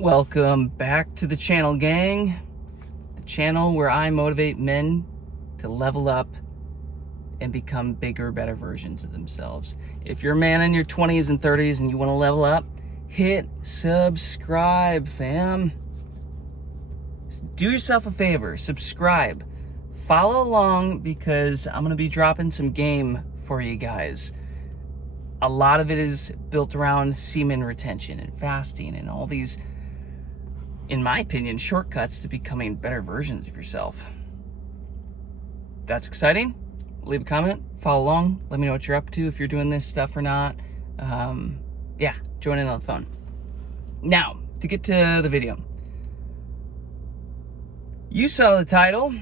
Welcome back to the channel, gang. The channel where I motivate men to level up and become bigger, better versions of themselves. If you're a man in your 20s and 30s and you want to level up, hit subscribe, fam. Do yourself a favor, subscribe. Follow along because I'm going to be dropping some game for you guys. A lot of it is built around semen retention and fasting and all these, in my opinion, shortcuts to becoming better versions of yourself. That's exciting. Leave a comment, follow along, let me know what you're up to, if you're doing this stuff or not. Yeah, join in on the fun. Now, to get to the video. You saw the title.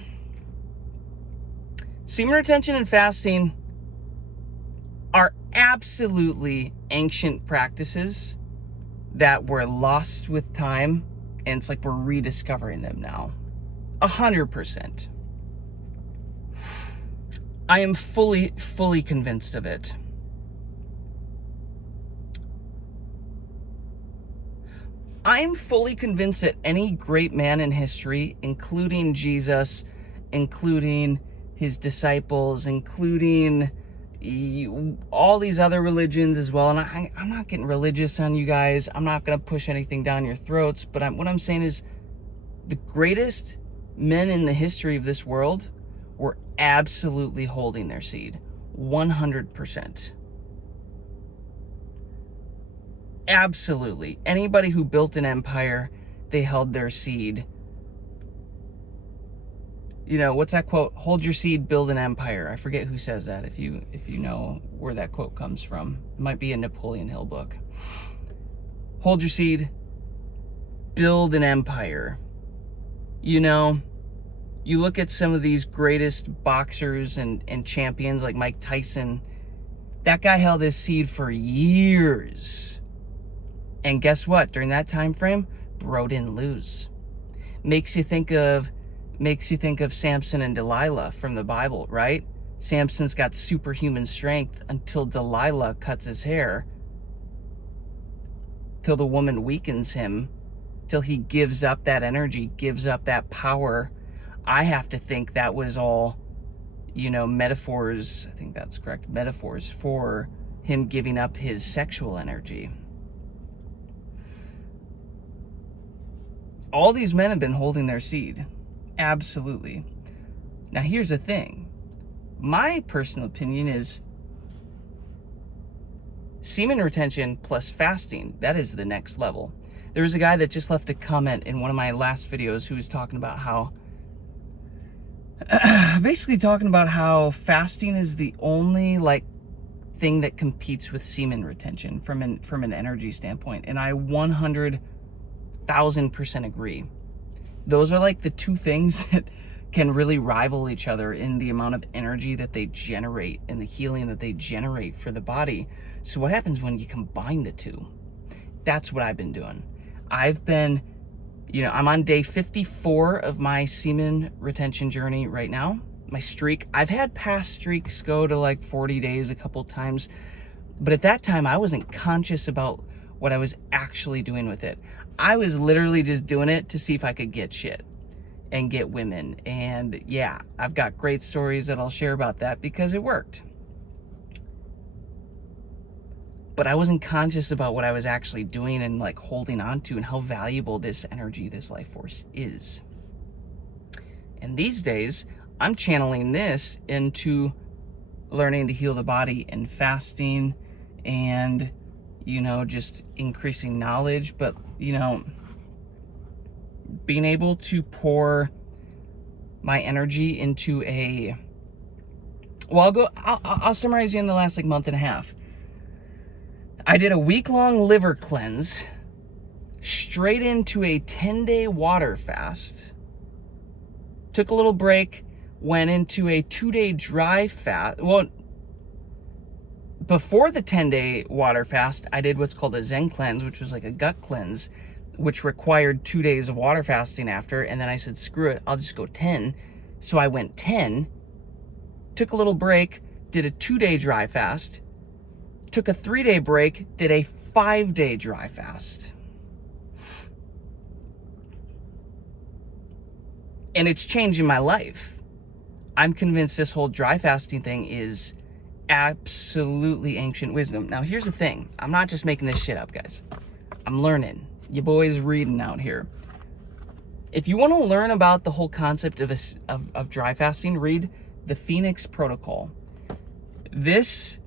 Semen retention and fasting are absolutely ancient practices that were lost with time, and it's like we're rediscovering them now. 100%. I am fully convinced of it. I am fully convinced that any great man in history, including Jesus, including his disciples, including all these other religions as well, and I'm not getting religious on you guys. I'm not going to push anything down your throats, but what I'm saying is the greatest men in the history of this world were absolutely holding their seed. 100%. Absolutely. Anybody who built an empire, they held their seed. You know, what's that quote? Hold your seed, build an empire. I forget who says that, if you know where that quote comes from. It might be a Napoleon Hill book. Hold your seed, build an empire. You know, you look at some of these greatest boxers and champions like Mike Tyson. That guy held his seed for years. And guess what? During that time frame, bro didn't lose. Makes you think of Samson and Delilah from the Bible, right? Samson's got superhuman strength until Delilah cuts his hair, till the woman weakens him, till he gives up that energy, gives up that power. I have to think that was all, metaphors. I think that's correct. Metaphors for him giving up his sexual energy. All these men have been holding their seed. Absolutely. Now, here's the thing. My personal opinion is semen retention plus fasting. That is the next level. There was a guy that just left a comment in one of my last videos who was talking about how basically talking about how fasting is the only thing that competes with semen retention from an energy standpoint, and I 100,000% agree. Those are like the two things that can really rival each other in the amount of energy that they generate and the healing that they generate for the body. So what happens when you combine the two? That's what I've been doing. I've been, I'm on day 54 of my semen retention journey right now. My streak, I've had past streaks go to 40 days a couple times, but at that time I wasn't conscious about what I was actually doing with it. I was literally just doing it to see if I could get shit and get women. And yeah, I've got great stories that I'll share about that because it worked. But I wasn't conscious about what I was actually doing and holding on to and how valuable this energy, this life force is. And these days, I'm channeling this into learning to heal the body and fasting and just increasing knowledge, but, being able to pour my energy into I'll summarize you in the last month and a half. I did a week-long liver cleanse, straight into a 10-day water fast, took a little break, went into a 2-day dry fast. Well, before the 10-day water fast, I did what's called a Zen cleanse, which was like a gut cleanse, which required 2 days of water fasting after. And then I said, screw it, I'll just go 10. So I went 10, took a little break, did a 2-day dry fast, took a 3-day break, did a 5-day dry fast. And it's changing my life. I'm convinced this whole dry fasting thing is absolutely ancient wisdom. Now, here's the thing. I'm not just making this shit up, guys. I'm learning. You boys reading out here. If you want to learn about the whole concept of dry fasting, read the Phoenix Protocol. This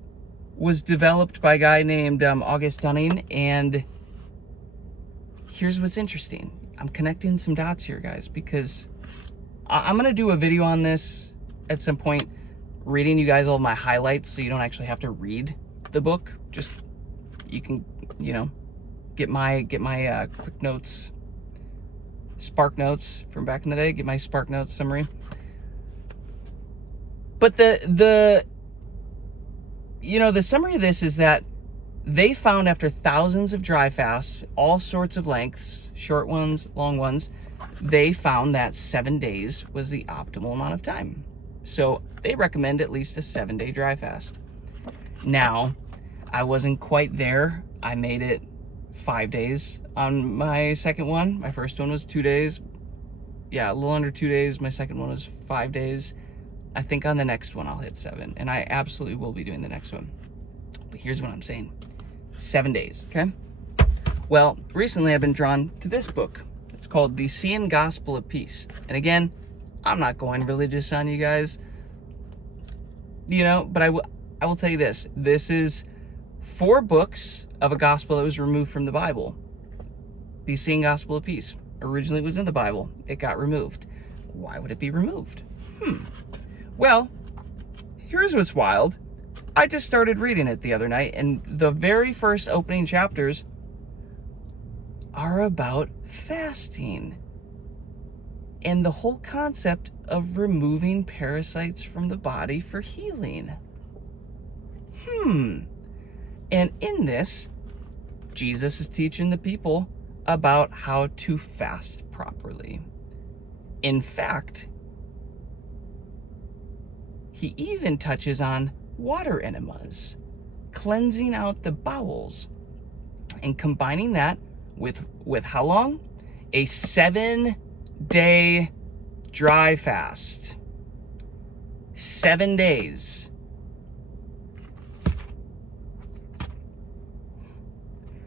was developed by a guy named August Dunning, and here's what's interesting. I'm connecting some dots here, guys, because I'm going to do a video on this at some point, reading you guys all my highlights so you don't actually have to read the book. Just, you can, get my quick notes, Spark Notes from back in the day, get my Spark Notes summary. But the summary of this is that they found after thousands of dry fasts, all sorts of lengths, short ones, long ones, they found that 7 days was the optimal amount of time. So they recommend at least a 7-day dry fast. Now, I wasn't quite there. I made it 5 days on my second one. My first one was 2 days. Yeah, a little under 2 days. My second one was 5 days. I think on the next one I'll hit 7, and I absolutely will be doing the next one. But here's what I'm saying. 7 days, okay? Well, recently I've been drawn to this book. It's called The Semen Gospel of Peace. And again, I'm not going religious on you guys, but I will tell you this. This is 4 books of a gospel that was removed from the Bible. The Semen Gospel of Peace originally was in the Bible. It got removed. Why would it be removed? Well, here's what's wild. I just started reading it the other night, and the very first opening chapters are about fasting and the whole concept of removing parasites from the body for healing. And in this, Jesus is teaching the people about how to fast properly. In fact, he even touches on water enemas, cleansing out the bowels, and combining that with how long? A 7-day dry fast. 7 days.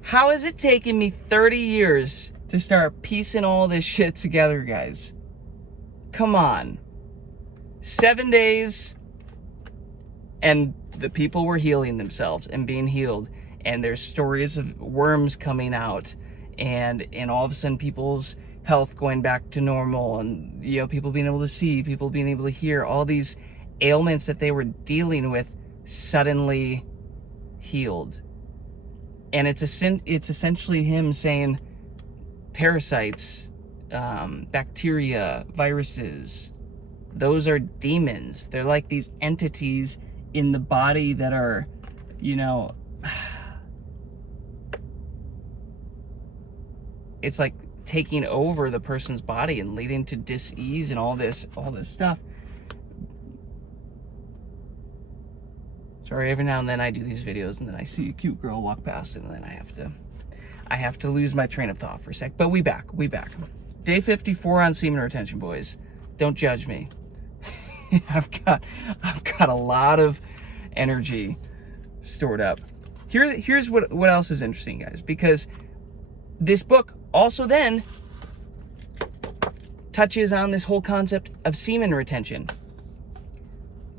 How has it taken me 30 years to start piecing all this shit together, guys? Come on. 7 days, and the people were healing themselves and being healed. And there's stories of worms coming out, and all of a sudden people's health going back to normal, and people being able to see, people being able to hear, all these ailments that they were dealing with suddenly healed. And it's essentially him saying parasites, bacteria, viruses, those are demons. They're like these entities in the body that are, it's like taking over the person's body and leading to dis-ease and all this stuff. Sorry, every now and then I do these videos and then I see a cute girl walk past and then I have to lose my train of thought for a sec. But we back. Day 54 on semen retention, boys. Don't judge me. I've got a lot of energy stored up. Here's what else is interesting, guys, because this book also then touches on this whole concept of semen retention.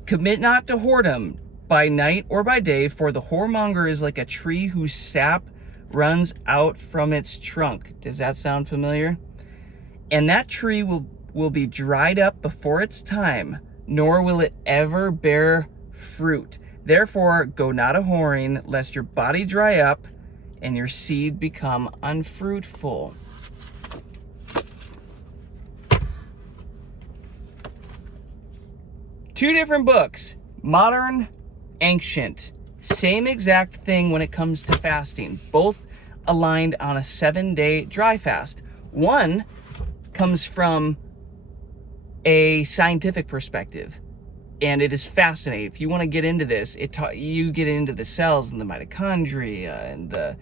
Commit not to whoredom by night or by day, for the whoremonger is like a tree whose sap runs out from its trunk. Does that sound familiar? And that tree will be dried up before its time, nor will it ever bear fruit. Therefore, go not a whoring, lest your body dry up and your seed become unfruitful. Two different books, modern, ancient. Same exact thing when it comes to fasting. Both aligned on a 7-day dry fast. One comes from a scientific perspective, and it is fascinating. If you want to get into this, you get into the cells and the mitochondria and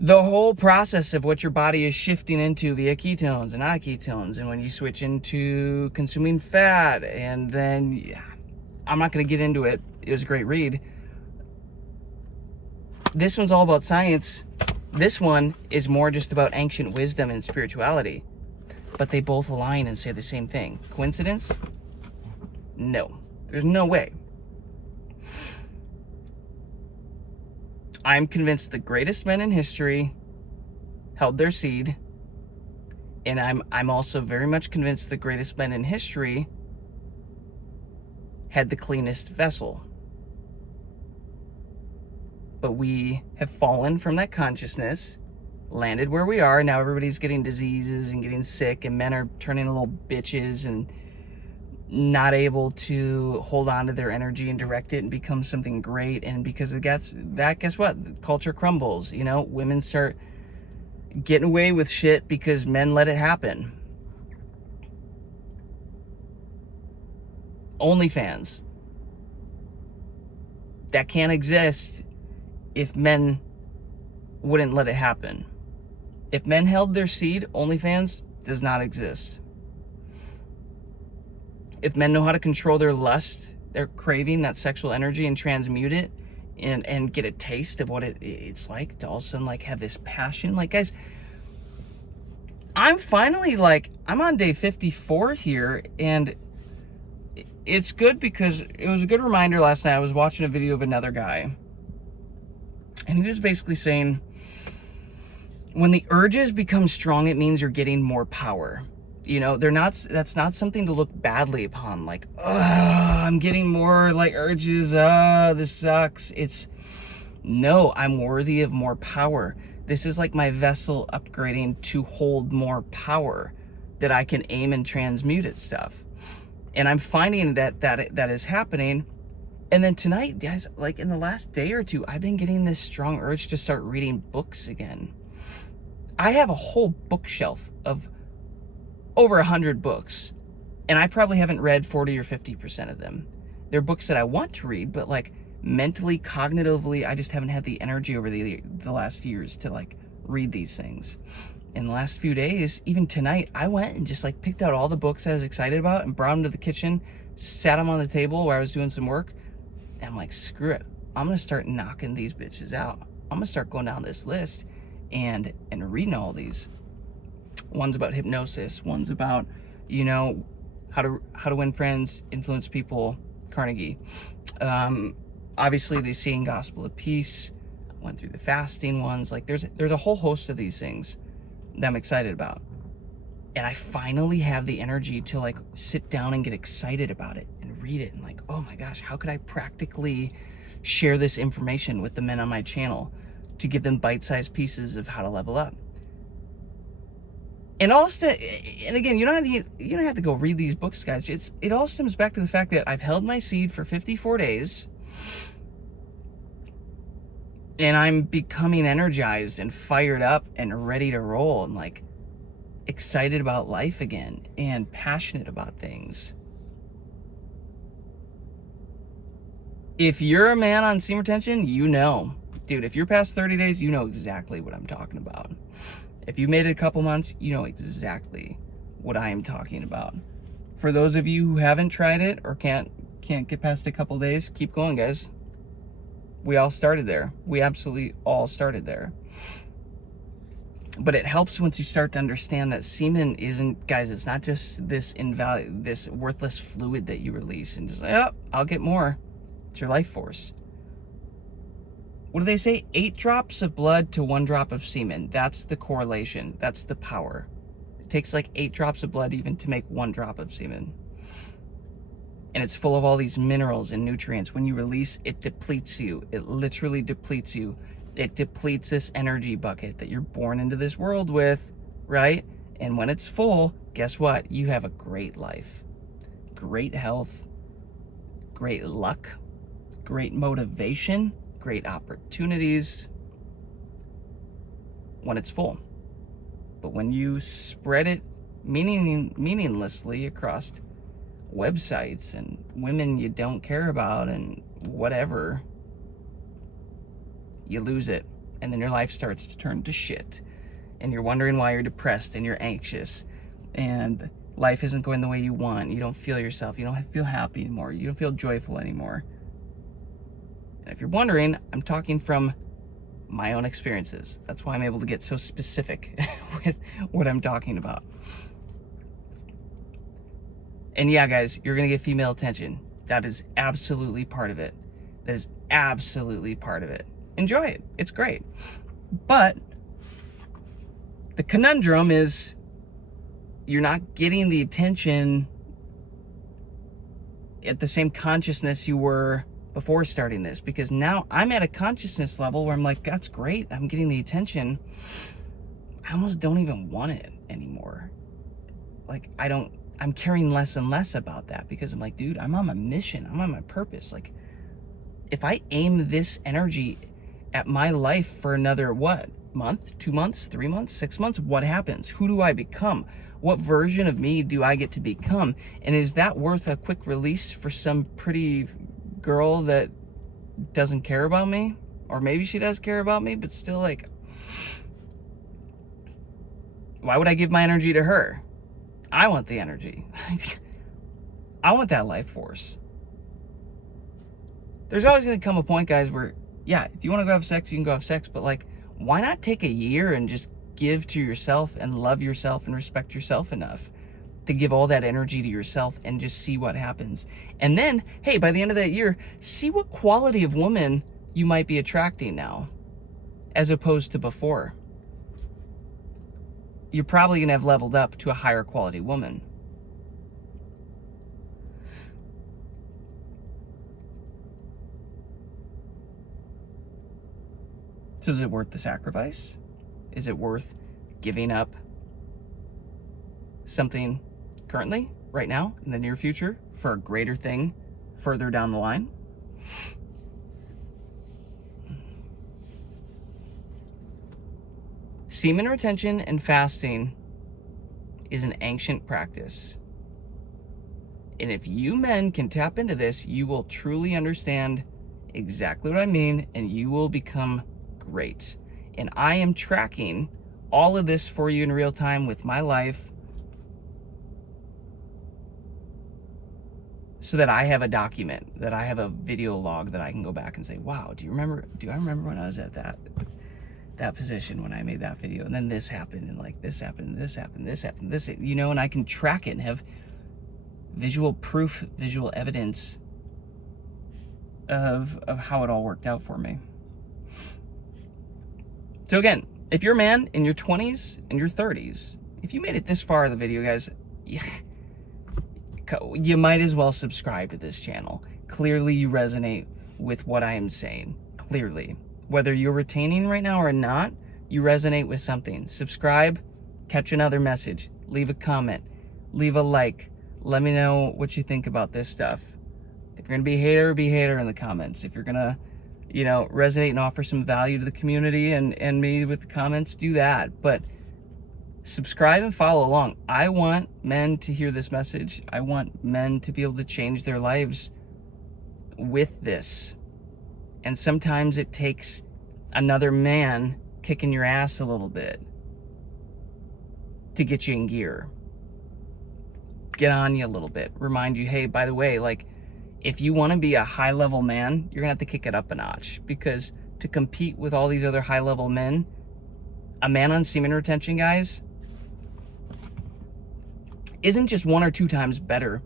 the whole process of what your body is shifting into via ketones and not ketones, and when you switch into consuming fat, and then I'm not going to get into it. It was a great read. This one's all about science. This one is more just about ancient wisdom and spirituality, but they both align and say the same thing. Coincidence? No, there's no way. I'm convinced the greatest men in history held their seed, and I'm also very much convinced the greatest men in history had the cleanest vessel. But we have fallen from that consciousness, landed where we are. Now everybody's getting diseases and getting sick, and men are turning little bitches and not able to hold on to their energy and direct it and become something great. And because of that, guess what? The culture crumbles. You know, women start getting away with shit because men let it happen. OnlyFans. That can't exist if men wouldn't let it happen. If men held their seed, OnlyFans does not exist. If men know how to control their lust, their craving, that sexual energy, and transmute it and get a taste of what it's like to all of a sudden like have this passion. Like, guys, I'm finally I'm on day 54 here, and it's good because it was a good reminder last night. I was watching a video of another guy, and he was basically saying, when the urges become strong, it means you're getting more power. You know, that's not something to look badly upon. Like, I'm getting more urges. This sucks. No, I'm worthy of more power. This is like my vessel upgrading to hold more power that I can aim and transmute at stuff. And I'm finding that is happening. And then tonight, guys, in the last day or two, I've been getting this strong urge to start reading books again. I have a whole bookshelf of over 100 books, and I probably haven't read 40 or 50% of them. They're books that I want to read, but mentally, cognitively, I just haven't had the energy over the last years to read these things. In the last few days, even tonight, I went and just picked out all the books I was excited about and brought them to the kitchen, sat them on the table where I was doing some work, and I'm like, screw it. I'm going to start knocking these bitches out. I'm going to start going down this list and reading all these. One's about hypnosis. One's about, how to win friends, influence people, Carnegie. Obviously, the Seeing Gospel of Peace. I went through the fasting ones. There's a whole host of these things that I'm excited about. And I finally have the energy to sit down and get excited about it and read it and oh my gosh, how could I practically share this information with the men on my channel to give them bite-sized pieces of how to level up? And again, you don't have to go read these books, guys. It all stems back to the fact that I've held my seed for 54 days, and I'm becoming energized and fired up and ready to roll and excited about life again and passionate about things. If you're a man on semen retention, dude, if you're past 30 days, you know exactly what I'm talking about. If you made it a couple months, you know exactly what I am talking about. For those of you who haven't tried it or can't get past a couple days, keep going, guys. We all started there. We absolutely all started there. But it helps once you start to understand that semen isn't, guys, it's not just this worthless fluid that you release and just I'll get more. It's your life force. What do they say? 8 drops of blood to 1 drop of semen. That's the correlation. That's the power. It takes 8 drops of blood even to make 1 drop of semen. And it's full of all these minerals and nutrients. When you release, it depletes you. It literally depletes you. It depletes this energy bucket that you're born into this world with, right? And when it's full, guess what? You have a great life, great health, great luck, great motivation, great opportunities when it's full. But when you spread it meaninglessly across websites and women you don't care about and whatever, you lose it. And then your life starts to turn to shit. And you're wondering why you're depressed and you're anxious. And life isn't going the way you want. You don't feel yourself. You don't feel happy anymore. You don't feel joyful anymore. And if you're wondering, I'm talking from my own experiences. That's why I'm able to get so specific with what I'm talking about. And yeah, guys, you're going to get female attention. That is absolutely part of it. That is absolutely part of it. Enjoy it. It's great. But the conundrum is you're not getting the attention at the same consciousness you were before starting this, because now I'm at a consciousness level where I'm like, that's great. I'm getting the attention. I almost don't even want it anymore. Like, I'm caring less and less about that, because I'm like, dude, I'm on my mission. I'm on my purpose. Like, if I aim this energy at my life for another, month, 2 months, 3 months, 6 months, what happens? Who do I become? What version of me do I get to become? And is that worth a quick release for some pretty girl that doesn't care about me? Or maybe she does care about me, but still, like, why would I give my energy to her? I want the energy. I want that life force. There's always going to come a point, guys, where, yeah, if you want to go have sex, you can go have sex, but like, why not take a year and just give to yourself and love yourself and respect yourself enough to give all that energy to yourself and just see what happens? And then, hey, by the end of that year, see what quality of woman you might be attracting now as opposed to before. You're probably going to have leveled up to a higher quality woman. So is it worth the sacrifice? Is it worth giving up something currently, right now, in the near future, for a greater thing further down the line? Semen retention and fasting is an ancient practice. And if you men can tap into this, you will truly understand exactly what I mean, and you will become great. And I am tracking all of this for you in real time with my life, so that I have a document, that I have a video log that I can go back and say, wow, do I remember when I was at that position when I made that video, and then this happened, and like this happened, this happened, this happened, this, you know, and I can track it and have visual proof, visual evidence of how it all worked out for me. So again, if you're a man in your 20s and your 30s, if you made it this far in the video, guys, you might as well subscribe to this channel. Clearly you resonate with what I am saying. Clearly. Whether you're retaining right now or not, you resonate with something. Subscribe, catch another message, leave a comment, leave a like. Let me know what you think about this stuff. If you're gonna be a hater in the comments. If you're gonna, resonate and offer some value to the community and me with the comments, do that. But subscribe and follow along. I want men to hear this message. I want men to be able to change their lives with this. And sometimes it takes another man kicking your ass a little bit to get you in gear. Get on you a little bit. Remind you, hey, by the way, like, if you want to be a high-level man, you're going to have to kick it up a notch. Because to compete with all these other high-level men, a man on semen retention, guys, isn't just 1 or 2 times better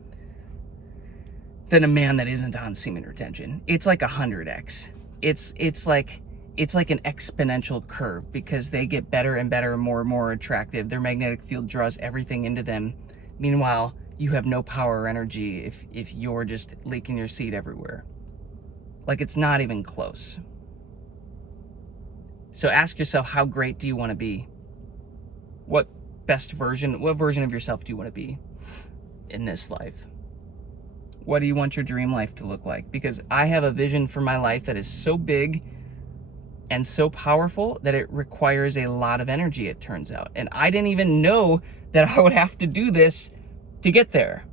than a man that isn't on semen retention. It's like 100x. It's like an exponential curve, because they get better and better and more attractive. Their magnetic field draws everything into them. Meanwhile, you have no power or energy if you're just leaking your seed everywhere. Like, it's not even close. So ask yourself, how great do you want to be? What version of yourself do you want to be in this life? What do you want your dream life to look like? Because I have a vision for my life that is so big and so powerful that it requires a lot of energy, it turns out. And I didn't even know that I would have to do this to get there.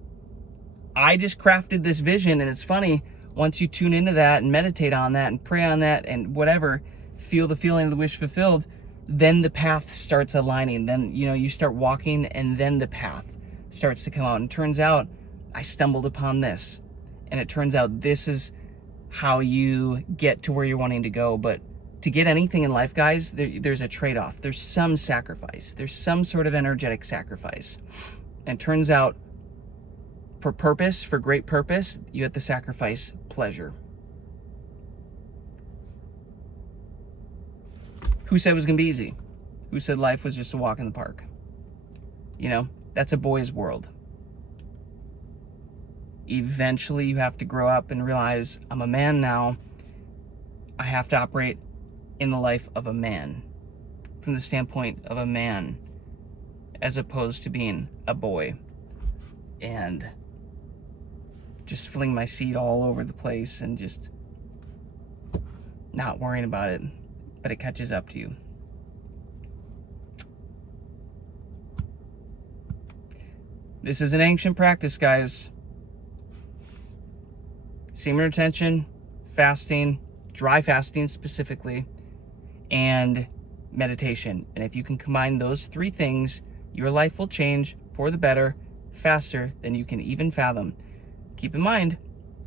I just crafted this vision, and it's funny, once you tune into that and meditate on that and pray on that and whatever, feel the feeling of the wish fulfilled, then the path starts aligning. Then, you start walking, and then the path starts to come out. And turns out I stumbled upon this. And it turns out this is how you get to where you're wanting to go. But to get anything in life, guys, there's a trade-off. There's some sacrifice. There's some sort of energetic sacrifice. And it turns out for purpose, for great purpose, you have to sacrifice pleasure. Who said it was going to be easy? Who said life was just a walk in the park? That's a boy's world. Eventually, you have to grow up and realize, I'm a man now. I have to operate in the life of a man, from the standpoint of a man, as opposed to being a boy and just fling my seed all over the place and just not worrying about it, but it catches up to you. This is an ancient practice, guys. Semen retention, fasting, dry fasting specifically, and meditation. And if you can combine those three things, your life will change for the better faster than you can even fathom. Keep in mind,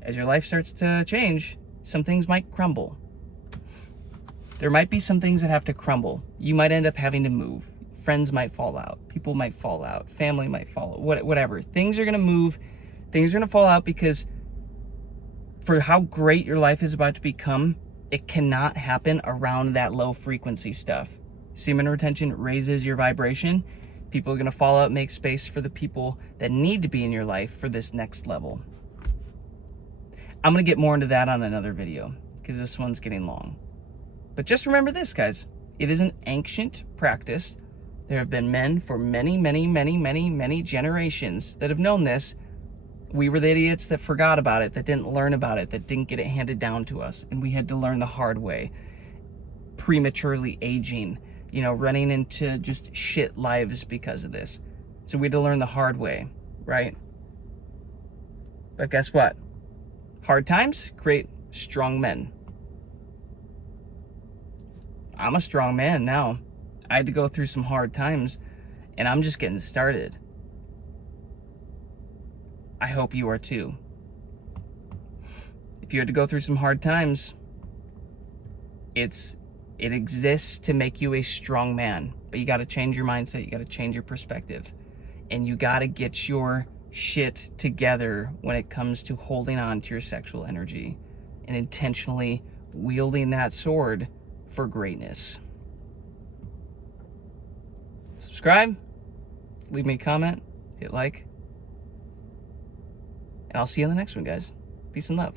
as your life starts to change, some things might crumble. There might be some things that have to crumble. You might end up having to move. Friends might fall out. People might fall out. Family might fall out. Whatever. Things are going to move. Things are going to fall out because for how great your life is about to become, it cannot happen around that low frequency stuff. Semen retention raises your vibration. People are going to fall out, make space for the people that need to be in your life for this next level. I'm going to get more into that on another video because this one's getting long. But just remember this, guys. It is an ancient practice. There have been men for many, many, many, many, many generations that have known this. We were the idiots that forgot about it, that didn't learn about it, that didn't get it handed down to us. And we had to learn the hard way. Prematurely aging, running into just shit lives because of this. So we had to learn the hard way, right? But guess what? Hard times create strong men. I'm a strong man now. I had to go through some hard times, and I'm just getting started. I hope you are too. If you had to go through some hard times, it exists to make you a strong man. But you got to change your mindset. You got to change your perspective. And you got to get your shit together when it comes to holding on to your sexual energy and intentionally wielding that sword for greatness. Subscribe, leave me a comment, hit like, and I'll see you in the next one, guys. Peace and love.